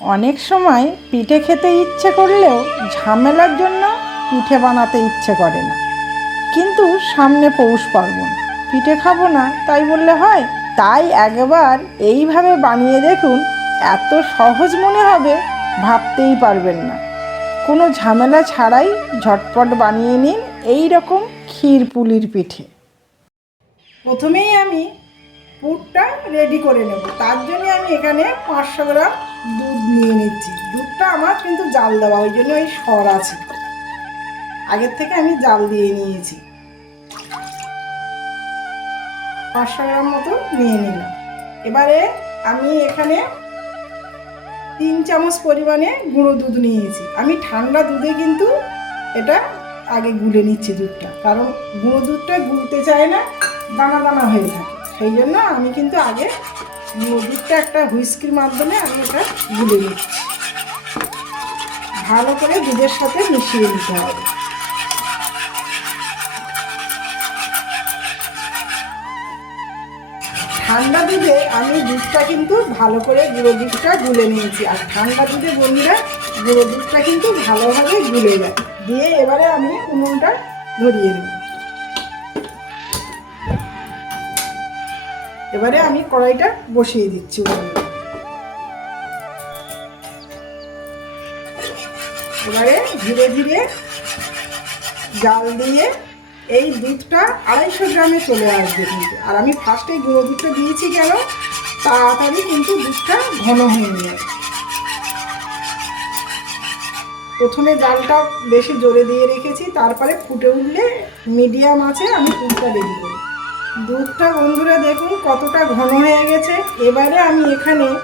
অনেক সময় পিঠে খেতে ইচ্ছে করলেও ঝামেলার জন্য পিঠে বানাতে ইচ্ছে করে না। কিন্তু সামনে পৌষ পার্বণ, পিঠে খাব না তাই বললে হয়? তাই একবার এইভাবে বানিয়ে দেখুন, এত সহজ মনে হবে, ভাবতেই পারবেন না। কোনো ঝামেলা ছাড়াই ঝটপট বানিয়ে নিন এই রকম ক্ষীর পুলির পিঠে। প্রথমেই আমি পুরটা রেডি করে নেব। তার জন্য আমি এখানে পাঁচশো গ্রাম দুধ নিয়ে নিচ্ছি। দুধটা আমার কিন্তু জাল দেওয়া, ওই জন্য ওই সর আছে। আগের থেকে আমি জাল দিয়ে নিয়েছি। পাঁচশো গ্রাম মতো নিয়ে নিলাম। এবারে আমি এখানে তিন চামচ পরিমাণে গুঁড়ো দুধ নিয়েছি। আমি ঠান্ডা দুধে কিন্তু এটা আগে গুলে নিচ্ছি দুধটা, কারণ গুঁড়ো দুধটা গুলতে চায় না, দানা দানা হয়ে থাকে। সেই জন্য আমি কিন্তু আগে দুধটা একটা হুইস্কির মাধ্যমে আমি এটা গুলে নিচ্ছি। ভালো করে দুধের সাথে মিশিয়ে নিতে হবে। ঠান্ডা দুধে আমি দুধটা কিন্তু ভালো করে গুঁড়ো দুধটা গুলে নিয়েছি। আর ঠান্ডা দুধে বন্ধুরা, গুঁড়ো দুধটা কিন্তু ভালোভাবে গুলে যায়। দিয়ে এবারে আমি উনুনটা ধরিয়ে নেব। এবারে আমি কড়াইটা বসিয়ে দিচ্ছি। এবারে ধীরে ধীরে জাল দিয়ে এই দুধটা আড়াইশো গ্রামে চলে আসবে কিন্তু। আর আমি ফার্স্টে গুঁড়ো দুধটা দিয়েছি কেন? তাড়াতাড়ি কিন্তু দুধটা ঘন হয়ে যাবে। প্রথমে জালটা বেশি জোরে দিয়ে রেখেছি, তারপরে ফুটে উঠলে মিডিয়াম আছে, আমি দুধটা রেডি করি দুধটা বন্ধুরা দেখুন, কতটা ঘন হয়ে গেছে। এবারে আমি এখানে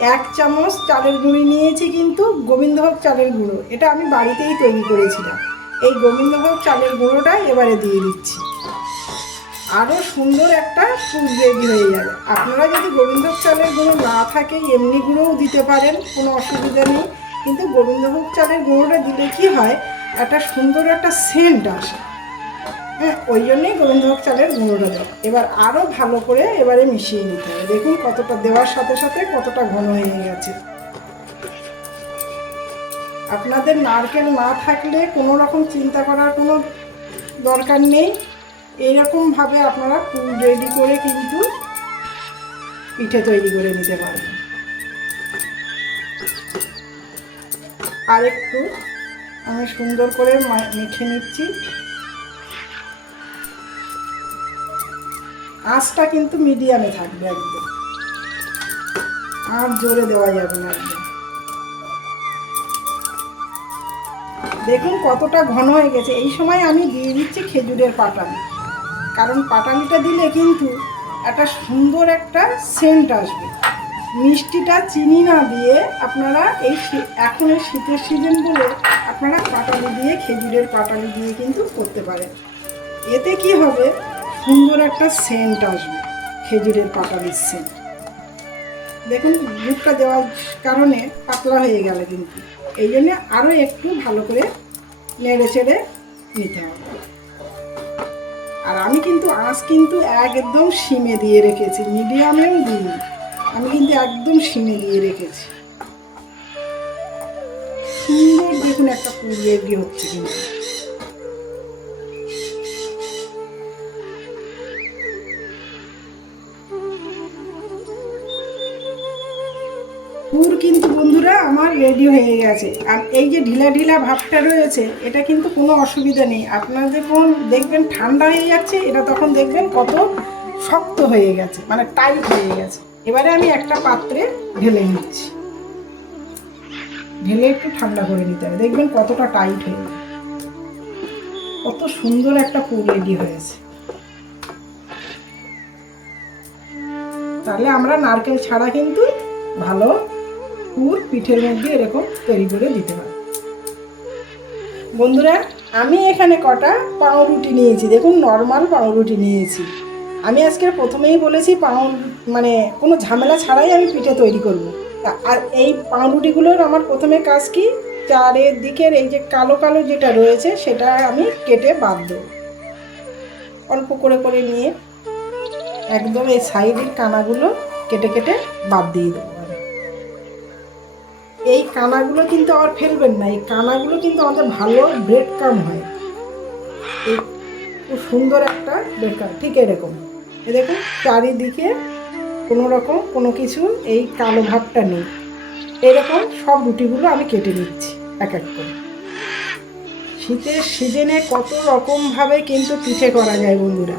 এক চামচ চালের গুঁড়ি নিয়েছি কিন্তু গোবিন্দভোগ চালের গুঁড়ো। এটা আমি বাড়িতেই তৈরি করেছিলাম। এই গোবিন্দভোগ চালের গুঁড়োটা এবারে দিয়ে দিচ্ছি। আরও সুন্দর একটা ফুল রেডি হয়ে যাবে। আপনারা যদি গোবিন্দভোগ চালের গুঁড়ো না থাকে, এমনি গুঁড়োও দিতে পারেন, কোনো অসুবিধা নেই। কিন্তু গোবিন্দভোগ চালের গুঁড়োটা দিলে কি হয়, একটা সুন্দর একটা সেন্ট আসে। হ্যাঁ ওই জন্যই গোবিন্দভোগ চালের গুঁড়োটা দেওয়া এবার আরও ভালো করে এবারে মিশিয়ে নিতে হবে। দেখুন কতটা দেওয়ার সাথে সাথে কতটা ঘন হয়ে গেছে। আপনাদের নারকেল না থাকলে কোনো রকম চিন্তা করার কোনো দরকার নেই। এইরকমভাবে আপনারা রেডি করে কিন্তু পিঠে তৈরি করে নিতে পারবেন। আর একটু আমি সুন্দর করে মেখে নিচ্ছি। আঁচটা কিন্তু মিডিয়ামে থাকবে একদম। আর জোরে দেওয়া যাবে না একদম। দেখুন কতটা ঘন হয়ে গেছে। এই সময় আমি দিয়ে দিচ্ছি খেজুরের পাটালি। কারণ পাটালিটা দিলে কিন্তু একটা সুন্দর একটা সেন্ট আসবে। মিষ্টিটা চিনি না দিয়ে আপনারা এই এখন এই শীতের সিজন বলে আপনারা পাটালি দিয়ে, খেজুরের পাটালি দিয়ে কিন্তু করতে পারেন। এতে কি হবে? সুন্দর একটা সেন্ট আসবে, খেজুরের পাটালির সেন্ট দেখুন দুধটা দেওয়ার কারণে পাতলা হয়ে গেল কিন্তু। এই জন্যে আরও একটু ভালো করে নেড়ে চেড়ে নিতে হবে। আর আমি কিন্তু আঁচ কিন্তু একদম সিমে দিয়ে রেখেছি মিডিয়ামেও দিই আমি কিন্তু একদম সিমে দিয়ে রেখেছি। সুন্দর দেখুন একটা পুর হচ্ছে কিন্তু। পুর কিন্তু বন্ধুরা আমার রেডি হয়ে গেছে। আর এই যে ঢিলা ঢিলা ভাবটা রয়েছে, এটা কিন্তু কোনো অসুবিধা নেই। আপনাদের যখন দেখবেন ঠান্ডা হয়ে যাচ্ছে, এটা তখন দেখবেন কত শক্ত হয়ে গেছে মানে টাইট হয়ে গেছে। এবারে আমি একটা পাত্রে ঢেলে নিচ্ছি। ঢেলে একটু ঠান্ডা করে নিতে হবে। দেখবেন কতটা টাইট হয়ে কত সুন্দর একটা পুর রেডি হয়েছে। তাহলে আমরা নারকেল ছাড়া কিন্তু ভালো পুর পিঠের মধ্যে এরকম তৈরি করে দিতে হয়। বন্ধুরা, আমি এখানে কটা পাউরুটি নিয়েছি। দেখুন নর্মাল পাউরুটি নিয়েছি। আমি আজকে প্রথমেই বলেছি পাউ মানে কোনো ঝামেলা ছাড়াই আমি পিঠে তৈরি করব। আর এই পাউরুটিগুলোর আমার প্রথমে কাজ কি? চারের দিকের এই যে কালো কালো যেটা রয়েছে, সেটা আমি কেটে বাদ দেবো। অল্প করে করে নিয়ে একদম এই সাইডের কানাগুলো কেটে কেটে বাদ দিয়ে দেবো। আমি। কানাগুলো কিন্তু আবার ফেলবেন না, এই কানাগুলো কিন্তু আমাদের ভালো ব্রেড কাম হয়। এই খুব সুন্দর একটা ব্রেড কাম ঠিক এরকম। এ দেখুন, চারিদিকে কোনো রকম কোনো কিছু এই কালো ভাবটা নেই। এরকম সব রুটিগুলো আমি কেটে নিচ্ছি, এক এক করে। শীতের সিজনে কত রকমভাবে কিন্তু পিঠে করা যায় বন্ধুরা।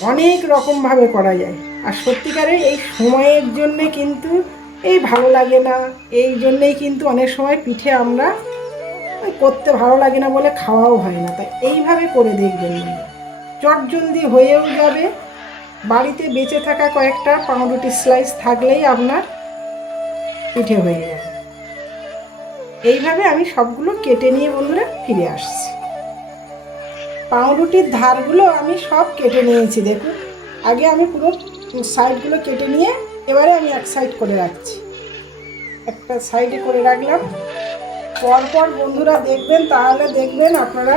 অনেক রকমভাবে করা যায়। আর সত্যিকারে এই সময়ের জন্যে কিন্তু এই ভালো লাগে না, এই জন্যেই কিন্তু অনেক সময় পিঠে আমরা করতে ভালো লাগে না বলে খাওয়াও হয় না। তাই এইভাবে করে দেখবেন চট জলদি হয়েও যাবে। বাড়িতে বেঁচে থাকা কয়েকটা পাউরুটির স্লাইস থাকলেই আপনার পিঠে হয়ে যাবে। এইভাবে আমি সবগুলো কেটে নিয়ে বন্ধুরা ফিরে আসছি। পাউরুটির ধারগুলো আমি সব কেটে নিয়েছি, দেখুন। আগে আমি পুরো সাইডগুলো কেটে নিয়ে এবারে আমি এক সাইড করে রাখছি। একটা সাইডে করে রাখলাম। পরপর বন্ধুরা দেখবেন, তাহলে দেখবেন আপনারা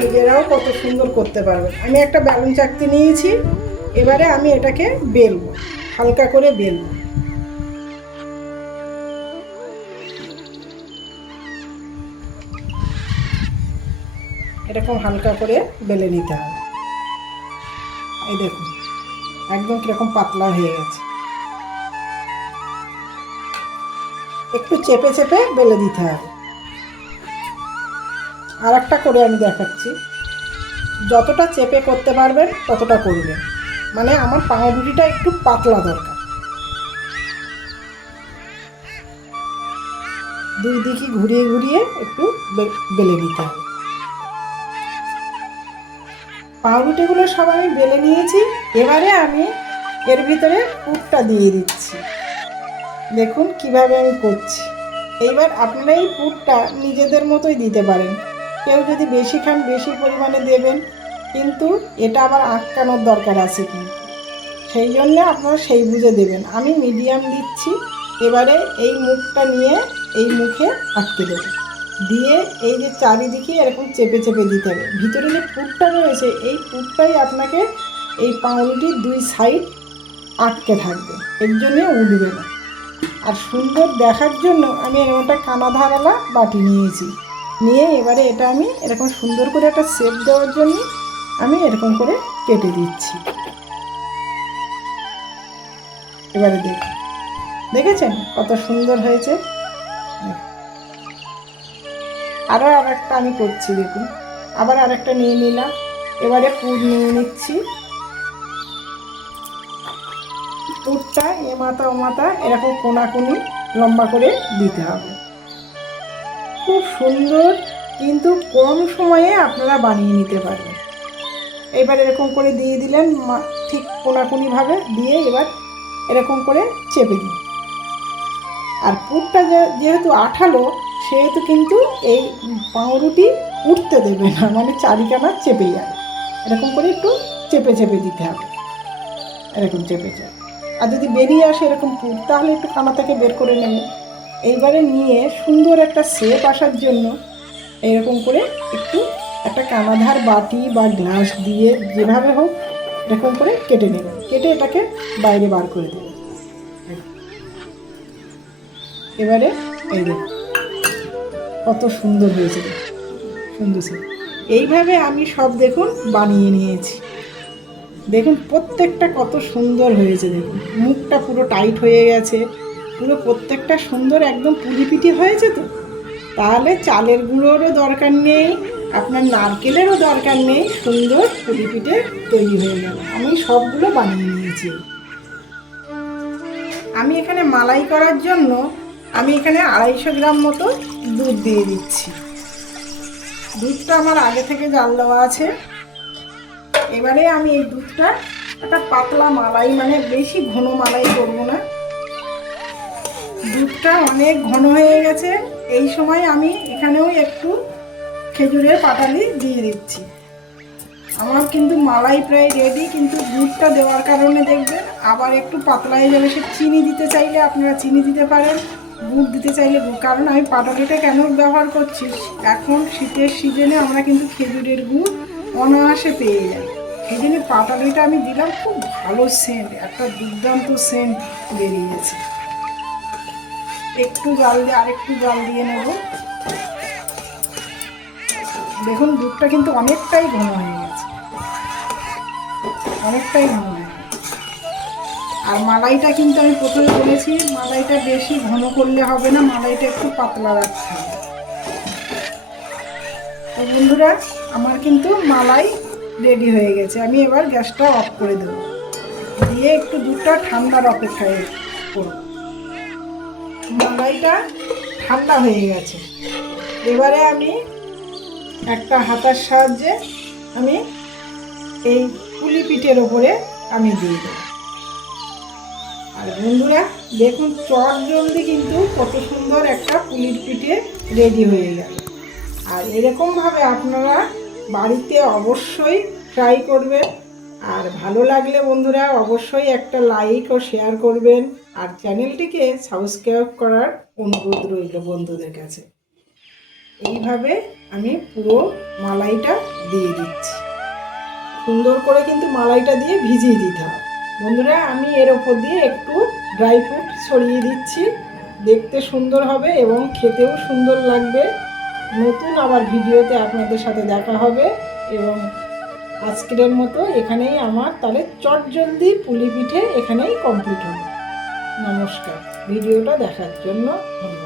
নিজেরাও কত সুন্দর করতে পারবেন। আমি একটা ব্যালুন চাকতি নিয়েছি। এবারে আমি এটাকে বেলবো, হালকা করে বেলবো। এরকম হালকা করে বেলে নিতে হবে। এই দেখুন, একদম কীরকম পাতলা হয়ে গেছে। একটু চেপে চেপে বেলে দিতে হবে। আর একটা করে আমি দেখাচ্ছি। যতটা চেপে করতে পারবেন, ততটা করবেন। মানে আমার পাউরুটিটা একটু পাতলা দরকার। দুই দিকে ঘুরিয়ে ঘুরিয়ে একটু বেলে নিতে হবে। পাউরুটিগুলো সব আমি বেলে নিয়েছি। এবারে আমি এর ভিতরে পুরটা দিয়ে দিচ্ছি। দেখুন কীভাবে আমি করছি। এইবার আপনারা এই পুরটা নিজেদের মতোই দিতে পারেন। কেউ যদি বেশি খান বেশি পরিমাণে দেবেন, কিন্তু এটা আবার আটকানোর দরকার আছে কিন্তু সেই জন্য আপনারা সেই বুঝে দেবেন। আমি মিডিয়াম দিচ্ছি, এবারে এই মুখটা নিয়ে এই মুখে আটকে দেবো দিয়ে এই যে চারিদিকে এরকম চেপে চেপে দিতে হবে। ভিতরে যে পুরটা রয়েছে, এই পুরটাই আপনাকে এই পাউরুটির দুই সাইড আটকে থাকবে। এর জন্যে উঠবে না। আর সুন্দর দেখার জন্য আমি এরকম একটা কানা ধারালা বাটি নিয়েছি। নিয়ে এবারে এটা আমি এরকম সুন্দর করে একটা শেপ দেওয়ার জন্য আমি এরকম করে কেটে দিচ্ছি। এবারে দেখুন। দেখেছেন কত সুন্দর হয়েছে? আরও আর একটা আমি করছি দেখুন। আবার আর একটা নিয়ে নিলাম। এবারে পুর নিয়ে নিচ্ছি। পুরটা এ মাথা, ও মাথা, এরকম কোনাকুনি লম্বা করে দিতে হবে। খুব সুন্দর, কিন্তু কম সময়ে আপনারা বানিয়ে নিতে পারবেন। এবার এরকম করে দিয়ে দিলেন ঠিক কোনাকুনিভাবে দিয়ে এবার এরকম করে চেপে দিন। আর পুরটা যেহেতু আঠালো, সেহেতু কিন্তু এই পাউরুটি উঠতে দেবে না মানে চারিখানা চেপে যাবে। এরকম করে একটু চেপে চেপে দিতে হবে। এরকম চেপে চেপে। আর যদি বেরিয়ে আসে এরকম পুর তাহলে একটু খানা থেকে বের করে নেবে। এইবারে নিয়ে সুন্দর একটা শেপ আসার জন্য এরকম করে একটু একটা কানাধার বাটি বা গ্লাস দিয়ে যেভাবে হোক এরকম করে কেটে নেবেন কেটে এটাকে বাইরে বার করে দেবেন এবারে এই কত সুন্দর হয়েছে। সুন্দর সে এইভাবে আমি সব দেখুন বানিয়ে নিয়েছি। দেখুন প্রত্যেকটা কত সুন্দর হয়েছে, দেখুন। মুখটা পুরো টাইট হয়ে গেছে। পুরো প্রত্যেকটা সুন্দর একদম পুলিপিটি হয়েছে তো? তাহলে চালের গুঁড়োরও দরকার নেই, আপনার নারকেলেরও দরকার নেই, সুন্দর পুলিপিঠে তৈরি হয়ে গেল। আমি সবগুলো বানিয়ে নিয়েছি। আমি এখানে মালাই করার জন্য আমি এখানে আড়াইশো গ্রাম মতো দুধ দিয়ে দিচ্ছি। দুধটা আমার আগে থেকে জাল দেওয়া আছে। এবারে আমি এই দুধটা একটা পাতলা মালাই মানে বেশি ঘন মালাই করব না। দুধটা অনেক ঘন হয়ে গেছে। এই সময় আমি এখানেও একটু খেজুরের পাটালি দিয়ে দিচ্ছি। আমার কিন্তু মালাই প্রায় রেডি কিন্তু দুধটা দেওয়ার কারণে দেখবেন আবার একটু পাতলা হয়ে যাবে সে চিনি দিতে চাইলে আপনারা চিনি দিতে পারেন, গুড় দিতে চাইলে গুড়। কারণ আমি পাটালিটা কেন ব্যবহার করছি? এখন শীতের সিজনে আমরা কিন্তু খেজুরের গুড় অনায়াসে পেয়ে যাই। জন্য পাটালিটা আমি দিলাম, খুব ভালো সেন্ট একটা দুর্দান্ত সেন্ট বেরিয়েছে একটু জাল দিয়ে, আরেকটু জাল দিয়ে নেব। দেখুন, দুধটা কিন্তু অনেকটাই ঘন হয়ে গেছে। অনেকটাই ঘন হয়ে গেছে। আর মালাইটা কিন্তু আমি প্রথমে বলেছি, মালাইটা বেশি ঘন করলে হবে না, মালাইটা একটু পাতলা রাখতে হবে। তো বন্ধুরা, আমার কিন্তু মালাই রেডি হয়ে গেছে। আমি এবার গ্যাসটা অফ করে দেবো। দিয়ে একটু দুধটা ঠান্ডার অপেক্ষায় করব। মালাইটা ঠান্ডা হয়ে গেছে। এবারে আমি একটা হাতার সাহায্যে আমি এই পুলি পিঠের ওপরে আমি দিয়ে দেবো। আর বন্ধুরা, দেখুন, চট জলদি কিন্তু কত সুন্দর একটা পুলির পিঠে রেডি হয়ে গেল। আর এরকমভাবে আপনারা বাড়িতে অবশ্যই ট্রাই করবেন। আর ভালো লাগলে বন্ধুরা অবশ্যই একটা লাইক ও শেয়ার করবেন। আর চ্যানেলটিকে সাবস্ক্রাইব করার অনুরোধ রইল বন্ধুদের কাছে। এইভাবে আমি পুরো মালাইটা দিয়ে দিচ্ছি। সুন্দর করে কিন্তু মালাইটা দিয়ে ভিজিয়ে দিতে হবে। বন্ধুরা, আমি এর ওপর দিয়ে একটু ড্রাই ফ্রুট ছড়িয়ে দিচ্ছি। দেখতে সুন্দর হবে এবং খেতেও সুন্দর লাগবে। নতুন আবার ভিডিওতে আপনাদের সাথে দেখা হবে এবং আজকের মতো এখানেই আমার তাহলে চটজলদি পুলি পিঠে এখানেই কমপ্লিট হবে নমস্কার, ভিডিওটা দেখার জন্য ধন্যবাদ।